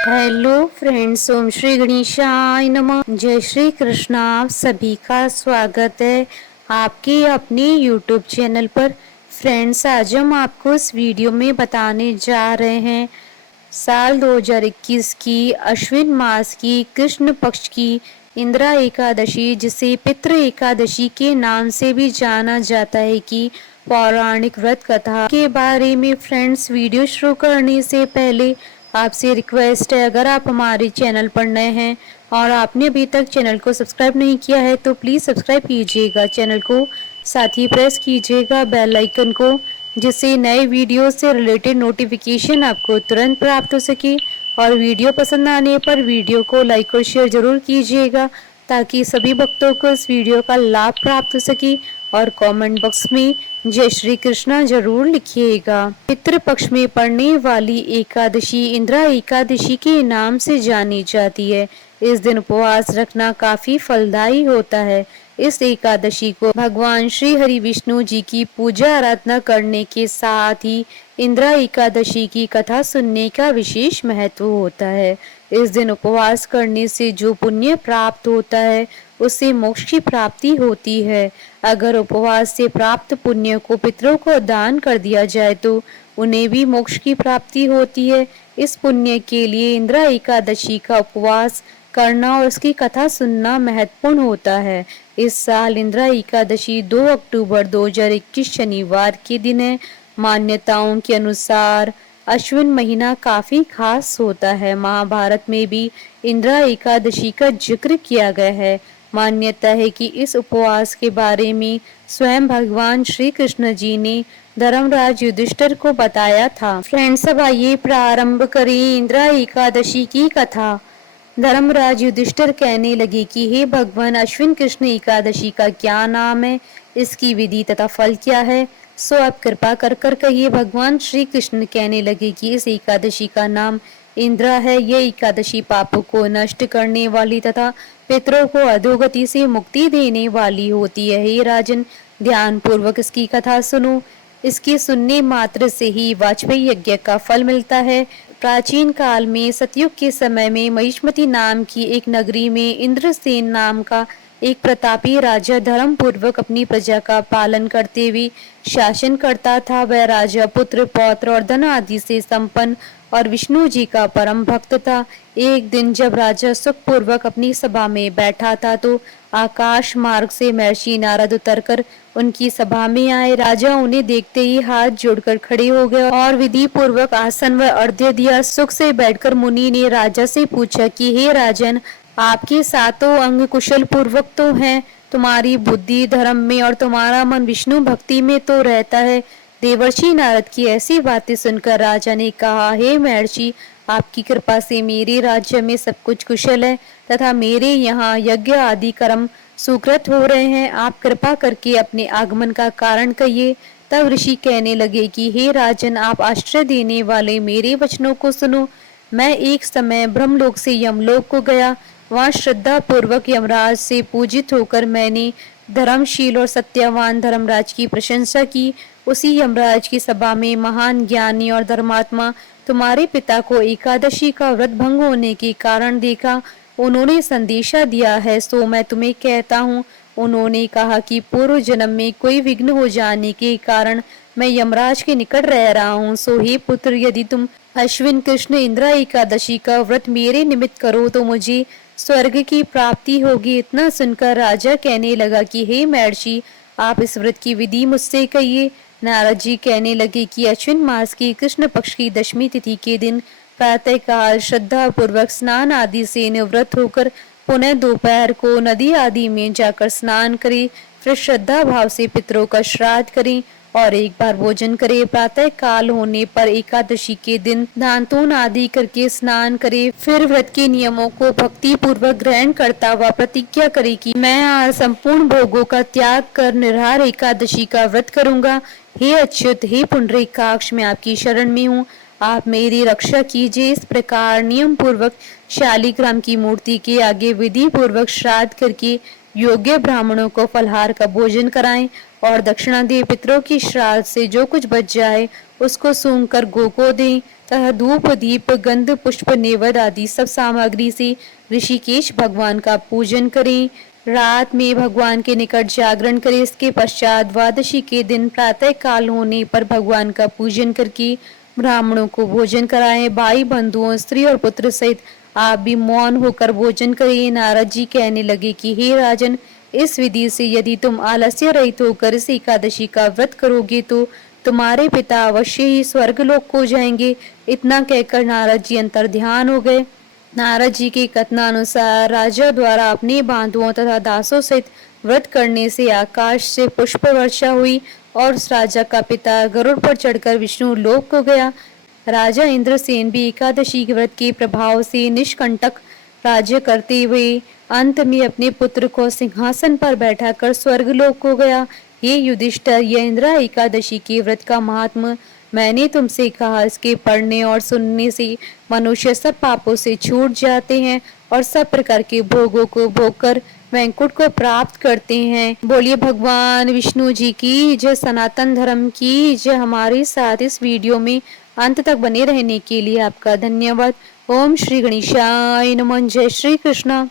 Hello friends, ओम श्री गणेशाय नमः। जय श्री कृष्णा। आप सभी का स्वागत है आपके अपने यूट्यूब चैनल पर। फ्रेंड्स, आज हम आपको इस वीडियो में बताने जा रहे हैं साल 2021 की अश्विन मास की कृष्ण पक्ष की इंदिरा एकादशी, जिसे पितृ एकादशी के नाम से भी जाना जाता है, की पौराणिक व्रत कथा के बारे में। फ्रेंड्स, वीडियो शुरू करने से पहले आपसे रिक्वेस्ट है, अगर आप हमारे चैनल पर नए हैं और आपने अभी तक चैनल को सब्सक्राइब नहीं किया है तो प्लीज़ सब्सक्राइब कीजिएगा चैनल को, साथ ही प्रेस कीजिएगा बेल आइकन को, जिससे नए वीडियो से रिलेटेड नोटिफिकेशन आपको तुरंत प्राप्त हो सके। और वीडियो पसंद आने पर वीडियो को लाइक और शेयर जरूर कीजिएगा, ताकि सभी भक्तों को इस वीडियो का लाभ प्राप्त हो सके। और कमेंट बॉक्स में जय श्री कृष्णा जरूर लिखिएगा। पितृ पक्ष में पड़ने वाली एकादशी इंदिरा एकादशी के नाम से जानी जाती है। इस दिन उपवास रखना काफी फलदायी होता है। इस एकादशी को भगवान श्री हरि विष्णु जी की पूजा आराधना करने के साथ ही इंदिरा एकादशी की कथा सुनने का विशेष महत्व होता है। इस दिन उपवास करने से जो पुण्य प्राप्त होता है उससे मोक्ष की प्राप्ति होती है। अगर उपवास से प्राप्त पुण्य को पितरों को दान कर दिया जाए तो उन्हें भी मोक्ष की प्राप्ति होती है। इस पुण्य के लिए इंदिरा एकादशी का उपवास करना और उसकी कथा सुनना महत्वपूर्ण होता है। इस साल इंदिरा एकादशी 2 अक्टूबर 2021 शनिवार के दिन है। मान्यताओं के अनुसार अश्विन महीना काफी खास होता है। महाभारत में भी इंदिरा एकादशी का जिक्र किया गया है। मान्यता है कि इस उपवास के बारे में स्वयं भगवान श्री कृष्ण जी ने धर्मराज युधिष्ठिर को बताया था। फ्रेंड्स, अब आइए प्रारंभ करें इंदिरा एकादशी की कथा। धर्मराज युधिष्ठिर कहने लगे कि हे भगवान, अश्विन कृष्ण एकादशी का क्या नाम है, इसकी विधि तथा फल क्या है, सो आप कृपा कर कर कहिए। भगवान श्री कृष्ण कहने लगे कि इस एकादशी का नाम इंदिरा है। यह एकादशी पापों को नष्ट करने वाली तथा पितरों को अधोगति से मुक्ति देने वाली होती है। हे राजन, ध्यान पूर्वक इसकी कथा सुनो। इसके सुनने मात्र से ही वाजपेयी यज्ञ का फल मिलता है। प्राचीन काल में सतयुग के समय में महिष्मती नाम की एक नगरी में इंद्रसेन नाम का एक प्रतापी राजा धर्म पूर्वक अपनी प्रजा का पालन करते हुए शासन करता था। वह राजा पुत्र पौत्र और धन आदि से संपन्न और विष्णु जी का परम भक्त था। एक दिन जब राजा सुख पूर्वक अपनी सभा में बैठा था तो आकाश मार्ग से महर्षि नारद उतरकर उनकी सभा में आए। राजा उन्हें देखते ही हाथ जोड़कर खड़े हो गए और विधि पूर्वक आसन व अर्घ्य दिया। सुख से बैठकर मुनि ने राजा से पूछा कि हे राजन, आपके सातों अंग कुशल पूर्वक तो हैं, तुम्हारी बुद्धि धर्म में और तुम्हारा मन विष्णु भक्ति में तो रहता है। देवर्षि नारद की ऐसी बातें सुनकर राजा ने कहा, हे महर्षि, आपकी कृपा से मेरे राज्य में सब कुछ कुशल है तथा मेरे यहाँ यज्ञ आदि कर्म सुकृत हो रहे हैं। आप कृपा करके अपने आगमन का कारण कहिए। तब ऋषि कहने लगे कि हे राजन, आप आश्रय देने वाले मेरे वचनों को सुनो। मैं एक समय ब्रह्मलोक से यमलोक को गया। वहाँ श्रद्धा पूर्वक यमराज से पूजित होकर मैंने धर्मशील और सत्यवान धर्मराज की प्रशंसा की। उसी यमराज की सभा में महान ज्ञानी और धर्मात्मा तुम्हारे पिता को एकादशी का व्रत भंग होने के कारण देखा। उन्होंने संदेशा दिया है, सो मैं तुम्हें कहता हूँ। उन्होंने कहा कि पूर्व जन्म में कोई विघ्न हो जाने के कारण मैं यमराज के निकट रह रहा हूँ। सो हे पुत्र, यदि तुम अश्विन कृष्ण इंदिरा एकादशी का व्रत मेरे निमित्त करो तो मुझे स्वर्ग की प्राप्ति होगी। इतना सुनकर राजा कहने लगा कि हे महर्षि, आप इस व्रत की विधि मुझसे कहिए। नारद जी कहने लगे कि अश्विन मास की कृष्ण पक्ष की दशमी तिथि के दिन प्रातः काल श्रद्धा पूर्वक स्नान आदि से निवृत्त होकर पुनः दोपहर को नदी आदि में जाकर स्नान करें। फिर श्रद्धा भाव से पितरों का श्राद्ध करें और एक बार भोजन करे। प्रातः काल होने पर एकादशी के दिन दांतून आदि करके स्नान करे। फिर व्रत के नियमों को भक्ति पूर्वक ग्रहण करता हुआ प्रतिज्ञा करे कि मैं आज संपूर्ण भोगों का त्याग कर निराहार एकादशी का व्रत करूंगा। हे अच्युत, हे पुंडरीकाक्ष, मैं आपकी शरण में हूँ, आप मेरी रक्षा कीजिए। इस प्रकार नियम पूर्वक शालिग्राम की मूर्ति के आगे विधि पूर्वक श्राद्ध करके योग्य ब्राह्मणों को फलहार का भोजन कराएं और दक्षिणा दे। पितरों की श्राद्ध से जो कुछ बच जाए उसको सूंघ कर गो को दें तथा धूप दीप गंध पुष्प नेवद आदि सब सामग्री से ऋषिकेश भगवान का पूजन करें। रात में भगवान के निकट जागरण करें। इसके पश्चात द्वादशी के दिन प्रातः काल होने पर भगवान का पूजन करके ब्राह्मणों को भोजन कराएं। भाई बंधुओं स्त्री और पुत्र सहित आप भी मौन होकर भोजन करिए। नारद जी कहने लगे कि हे राजन, इस विधि से यदि तुम आलस्य रहित होकर इस एकादशी का व्रत करोगे तो तुम्हारे पिता अवश्य ही स्वर्गलोक को जाएंगे। इतना कहकर नारद जी अंतर ध्यान हो गए। नारद जी के कथनानुसार राजा द्वारा अपने बांधुओं तथा दासों सहित व्रत करने से आकाश से पुष्प वर्षा हुई और उस राजा का पिता गरुड़ पर चढ़कर विष्णु लोक को गया। राजा इंद्रसेन भी एकादशी के व्रत के प्रभाव से निष्कंटक राज्य करते हुए अंत में अपने पुत्र को सिंहासन पर बैठाकर स्वर्गलोक को गया। हे युधिष्ठिर, यह इंद्रा एकादशी के व्रत का महात्म मैंने तुमसे कहा। इसके पढ़ने और सुनने से मनुष्य सब पापों से छूट जाते हैं और सब प्रकार के भोगों को भोग कर वैकुंठ को प्राप्त करते हैं। बोलिए भगवान विष्णु जी की जय, सनातन धर्म की जय। हमारे साथ इस वीडियो में अंत तक बने रहने के लिए आपका धन्यवाद। ओम श्री गणेशाय नमः। जय श्री कृष्ण।